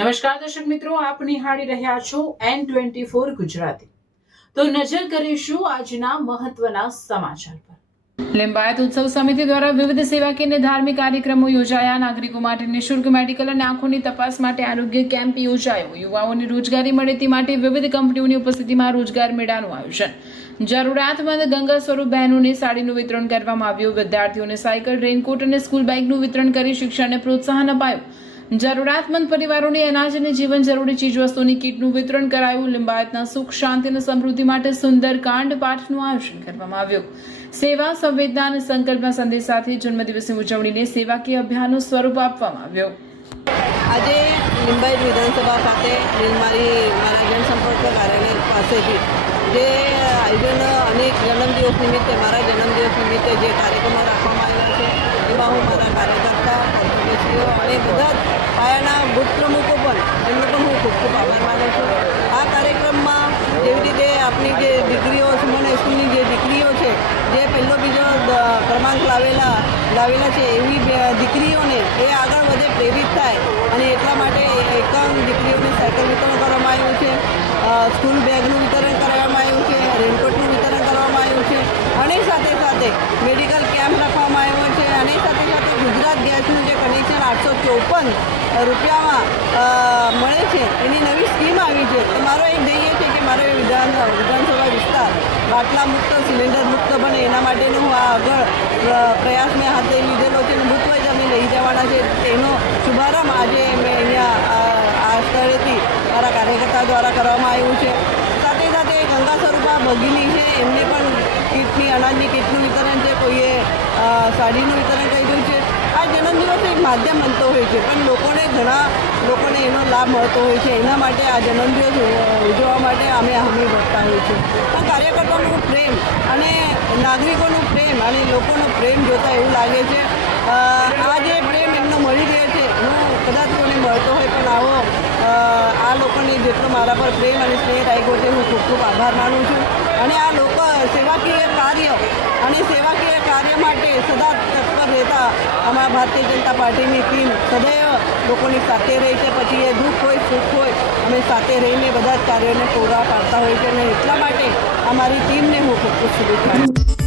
નમસ્કાર દર્શક મિત્રો, આપ નિહાળી રહ્યા છો N24 ગુજરાતી। તો નજર કરીશું આજના મહત્વના સમાચાર પર। લિંબાયત ઉત્સવ સમિતિ દ્વારા વિવિધ સેવાકીય અને ધાર્મિક કાર્યક્રમો યોજાયા। નાગરિકો માટે નિઃશુલ્ક મેડિકલ અને આંખોની તપાસ માટે આરોગ્ય કેમ્પ યોજાયો। યુવાઓને રોજગારી મળે તે માટે વિવિધ કંપનીઓની ઉપસ્થિતિમાં રોજગાર મેળાનું આયોજન। જરૂરિયાતમંદ ગંગા સ્વરૂપ બહેનોને સાડીનું વિતરણ કરવામાં આવ્યું। વિદ્યાર્થીઓને સાયકલ, રેનકોટ અને સ્કૂલ બેગનું વિતરણ કરી શિક્ષણને પ્રોત્સાહન અપાયું। જરૂરિયાતમંદ પરિવારોને અનાજ અને જીવન જરૂરી ચીજવસ્તુની કીટનું વિતરણ કરાયું। લિંબાયતના સુખ, શાંતિ અને સમૃદ્ધિ માટે સુંદર કાંડ પાઠનું આયોજન કરવામાં આવ્યું। સેવા, સંવેદના અને સંકલ્પના સંદેશ સાથે જન્મદિવસની ઉજવણીને સેવાકીય અભિયાનનું સ્વરૂપ આપવામાં આવ્યું। આજે લિંબાયત વિધાનસભા ખાતે મારા જનસંપર્ક કાર્યાલય પાસેથી જે આયોજન અનેક જન્મદિવસ નિમિત્તે મારા જન્મદિવસ નિમિત્તે જે કાર્યક્રમો રાખવામાં આવ્યા છે એમાં હું મારા કાર્યકર્તા, પક્ષશ્રીઓ અને બધા પાયાના બુથ પ્રમુખો પણ એમનો પણ હું ખૂબ ખૂબ આભાર માનું છું। આ કાર્યક્રમમાં જેવી રીતે આપણી જે દીકરીઓ સુમન સ્કૂલની જે દીકરીઓ છે જે પહેલો બીજો ક્રમાંક લાવેલા છે એવી દીકરીઓને એ આગળ વધે, પ્રેરિત થાય અને એટલા માટે એકમ દીકરીઓને સાયકલ વિતરણ કરવામાં આવ્યું છે, સ્કૂલ બેગનું વિતરણ કરવામાં આવ્યું છે, રેનકોટનું વિતરણ કરવામાં આવ્યું છે અને સાથે સાથે મેડિકલ કેમ્પ રાખવામાં આવ્યો છે અને સાથે સાથે ગુજરાત ગેસનું જે કનેક્શન 854 રૂપિયામાં મળે છે એની નવી સ્કીમ આવી છે। તો મારો એક ધ્યેય છે કે મારો વિધાનસભા વિસ્તાર બાટલા મુક્ત, સિલિન્ડર મુક્ત બને એના માટેનો હું આ આગળ પ્રયાસ મેં હાથે લીધેલો છે અને બુથવાઇઝ અમે લઈ જવાના છે। તેનો શુભારંભ આજે મેં અહીંયા આ સ્થળેથી મારા કાર્યકર્તા દ્વારા કરવામાં આવ્યું છે। સાથે સાથે ગંગા સ્વરૂપા ભગીની છે એમને પણ કીટની, અનાજની કીટનું વિતરણ છે, કોઈએ સાડીનું વિતરણ કર્યું છે। આ જન્મદિવસ એક માધ્યમ બનતો હોય છે પણ ઘણા લોકોને એનો લાભ મળતો હોય છે। એના માટે આ જન્મદિવસ ઉજવવા માટે અમે હમી ભરતા હોઈએ છીએ। આ કાર્યકર્તાઓનું પ્રેમ અને નાગરિકોનું પ્રેમ અને લોકોનો પ્રેમ જોતાં એવું લાગે છે આ જે પ્રેમ એમનો મળી રહ્યો છે હું કદાચ કોને મળતો હોય પણ આવો આ લોકોને જેટલો મારા પર પ્રેમ અને સ્નેહ રાખ્યો છે હું ખૂબ ખૂબ આભાર માનું છું। અને આ લોકો સેવાકીય કાર્ય માટે સદા તત્પર રહેતા અમારા ભારતીય જનતા પાર્ટીની ટીમ સદૈવ લોકોની સાથે રહી છે। પછી એ દુઃખ હોય, સુખ હોય, અમે સાથે રહીને બધા જ કાર્યોને પૂરા પાડતા હોય છે અને એટલા માટે અમારી ટીમને હું ખૂબ ખૂબ શુભેચ્છા આપું છું।